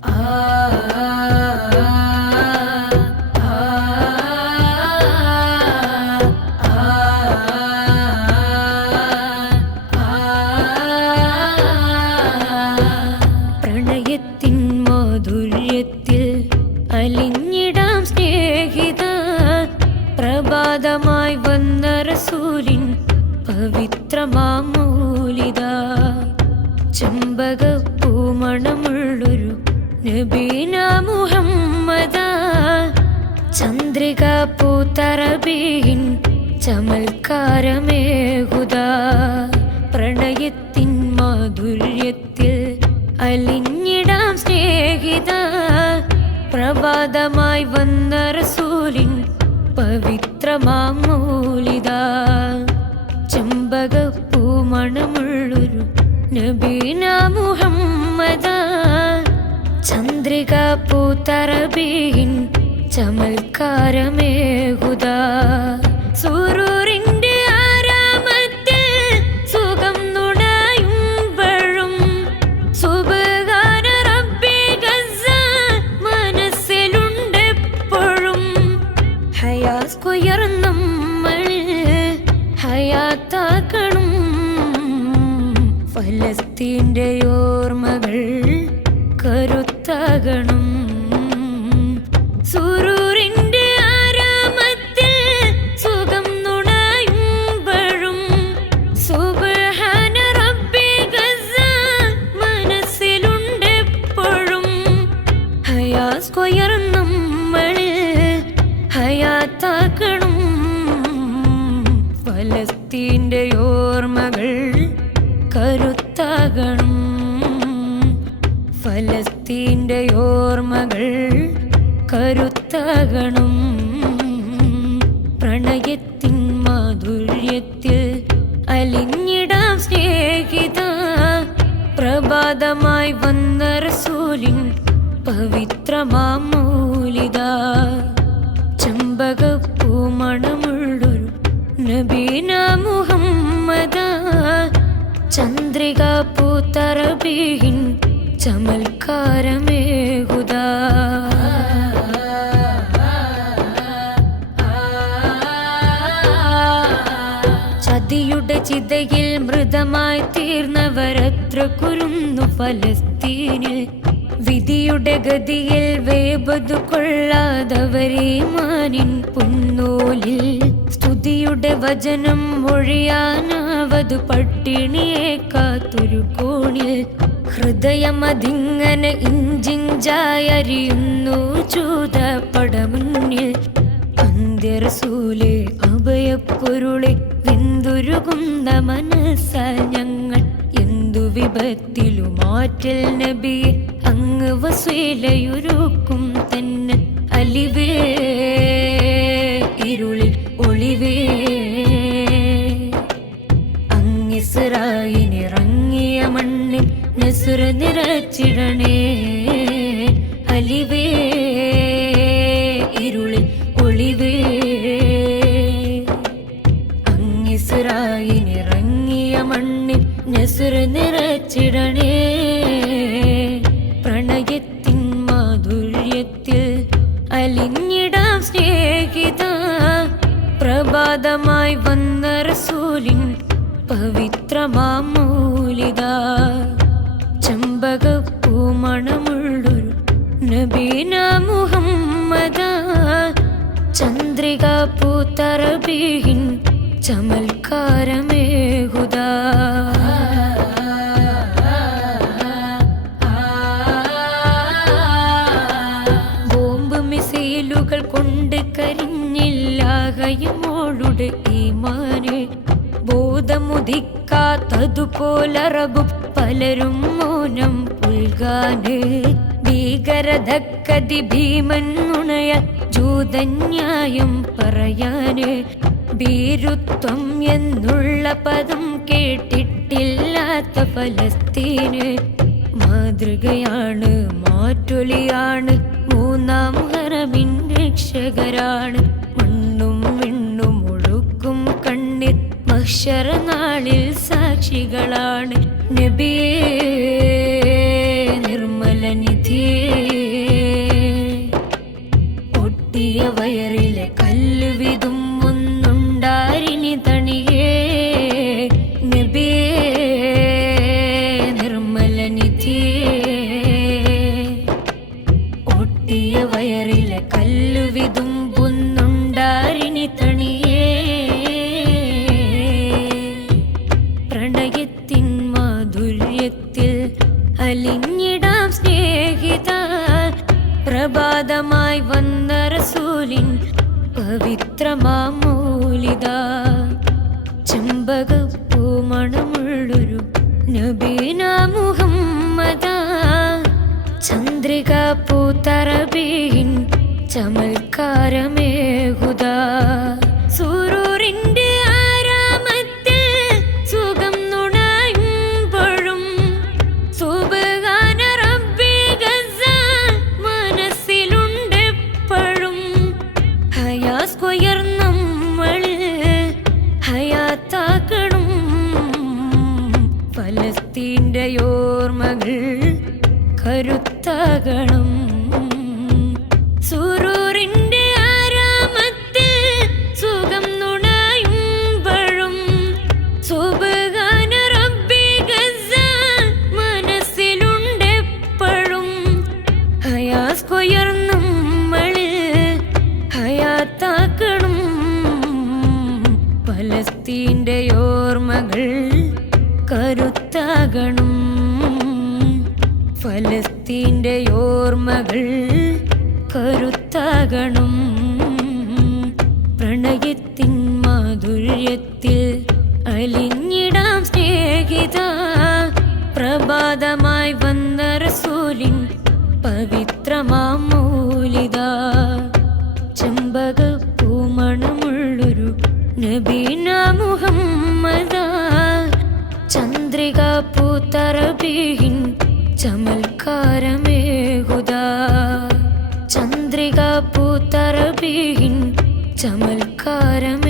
പ്രണയത്തിൻ മാധുര്യത്തിൽ അലിഞ്ഞിടാം സ്നേഹിത, പ്രഭാതമായി വന്ന റസൂലിൻ പവിത്രമാമൂലിത. ചെമ്പകപ്പൂമണമുള്ളൊരു നബീന മുഹമ്മദ, ചന്ദ്രിക പൂത്തറബീൻ ചമൽക്കാരമേകുത. പ്രണയത്തിൻ മാധുര്യത്തിൽ അലിഞ്ഞിടാം സ്നേഹിത, പ്രഭാതമായി വന്ന റസൂലിൻ പവിത്രമാമൂലിത. ചെമ്പകപ്പൂമണമുള്ളൊരു നബീന മുഹമ്മദ, ചന്ദ്രിക പൂത്തറബീൻ ചമൽക്കാരമേകുത. സുറൂറിന്റെ ആരാമത്തിൽ സുഖം നുണയുമ്പോഴും സുബ്ഹാന റബ്ബി ഗസ്സ മനസ്സിലുണ്ടെപ്പോഴും. ഹയാസ്കുയർ നമ്മൾ ഹയാത്താക്കണം, ഫലസ്തീന്റെ ഓർമ്മകൾ കരുത്താകണം. സുറൂറിന്റെ ആരാമത്തിൽ സുഖം നുണയുമ്പോഴും സുബ്ഹാന റബ്ബി ഗസ്സ മനസ്സിലുണ്ടെപ്പോഴും. ഹയാസ്കുയർ നമ്മൾ ഹയാത്താക്കണം, ഫലസ്തീന്റെ ഓർമ്മകൾ കരുത്താകണം. ഫലസ്തീന്റെ ഓർമ്മകൾ കരുത്താകണം. പ്രണയത്തിൻ മാധുര്യത്തിൽ അലിഞ്ഞിടാം സ്നേഹിത, പ്രഭാതമായി വന്ന റസൂലിൻ പവിത്രമാമൂലിത. ചെമ്പകപ്പൂമണമുള്ളൊരു നബീന മുഹമ്മദ, ചന്ദ്രിക പൂത്തറബീൻ ചമൽക്കാരമേകുത. ചതിയുടെ ചിതയിൽ മൃതമായി തീർന്നവരത്ര കുരുന്നു ഫലസ്തീനിൽ. വിധിയുടെ ഗതിയിൽ വേബതു കൊള്ളാതവരീമാനിൻ പുന്നൂലിൽ. സ്തുതിയുടെ വചനം മൊഴിയാനാവതു പട്ടിണിയെ കാത്തൊരു കോണിൽ. ഹൃദയമതിങ്ങനെ ഇഞ്ചിഞ്ചായരിയുന്നു ചൂതപ്പടമുന്നിൽ. അന്ത്യറസൂലേ അഭയപ്പൊരുളെ വെന്തുരുകുന്ന മനസ്സാൽ ഞങ്ങൾ എന്തു വിപത്തിലും ആറ്റൽ നബിയെ അങ്ങ് വസീലയൊരുക്കും തന്നെ. അലിവേ ഇരുളിൽ ഒളിവേ അങ്ങിസ്രായിനിറങ്ങിയ മണ്ണിൽ നസുര നിറച്ചിടണേ. അലിവേ ഇരുളിൽ ഒളിവേ അങ്ങിസ്രായിനിറങ്ങിയ മണ്ണിൽ നസുര നിറച്ചിടണേ. പ്രണയത്തിൻ മാധുര്യത്തിൽ അലിഞ്ഞിടാം സ്നേഹിത, പ്രഭാതമായി വന്ന റസൂലിൻ പവിത്രമാമൂലിത. ചെമ്പകപ്പൂമണമുള്ളൊരു നബീന മുഹമ്മദ, ചന്ദ്രിക പൂത്തറബീൻ ചമൽക്കാരമേകുത. ബോംബ് മിസൈലുകൾ കൊണ്ട് കരിഞ്ഞില്ലാകയമോളുടെ ഈമാന്. ബോധമുദിക്കാത്തതുപോലറബും പലരും മൗനം പുൽകാന്. ഭീകരതക്കതി ഭീമൻ നുണയ ജൂതന്യായം പറയാന്. ഭീരുത്വം എന്നുള്ള പദം കേട്ടിട്ടില്ലാത്ത ഫലസ്തീന്. മാതൃകയാണ്, മാറ്റൊലിയാണ്, മൂന്നാം ഹറമിൻ രക്ഷകരാണ്. മണ്ണും വിണ്ണും ഒഴുക്കും കണ്ണീർ മഹ്ശറ നാളിൽ സാക്ഷികളാണ്. നബിയേ നിർമ്മല നിധിയേ പ്രഭാതമായി വന്ന റസൂലിൻ പവിത്രമാമൂലിത ചെമ്പകപ്പൂമണമുള്ളൊരു നബീന മുഹമ്മദ ചന്ദ്രിക പൂത്തറബീൻ ചമൽക്കാരമേകുത സൂറൂരിന്റെ ആരാമത്തിൽ സുഖം നുണയുമ്പോഴും സുബ്ഹാന റബ്ബി ഗസ്സ മനസ്സിലുണ്ടെപ്പോഴും ഹയാ സ്ക്വയർ നമ്മളിൽ ഹയാത്താക്കണം ഫലസ്തീന്റെ ഓർമ്മകൾ കരുത്താകണം സൂറൂരിന്റെ ആരാമത്തിൽ സുഖം നുണയുമ്പോഴും സുബ്ഹാന റബ്ബി ഗസ്സ മനസ്സിലുണ്ടെപ്പോഴും ഹയാ സ്ക്വയർ നമ്മളിൽ ഹയാത്താക്കണം ഫലസ്തീന്റെ ഓർമ്മകൾ കരുത്താകണം ഫലസ്തീന്റെ ഓർമ്മകൾ കരുത്താകണം പ്രണയത്തിൻ മാധുര്യത്തിൽ അലിഞ്ഞിടാം സ്നേഹിത പ്രഭാതമായി വന്ന റസൂലിൻ പവിത്രമാമൂലിത ചെമ്പകപ്പൂമണമുള്ളൊരു നബീന മുഹമ്മദ ചന്ദ്രിക പൂത്തറബീൻ ചമൽക്കാരമേകുത ചന്ദ്രിക പൂത്തറബീൻ ചമൽക്കാരമേ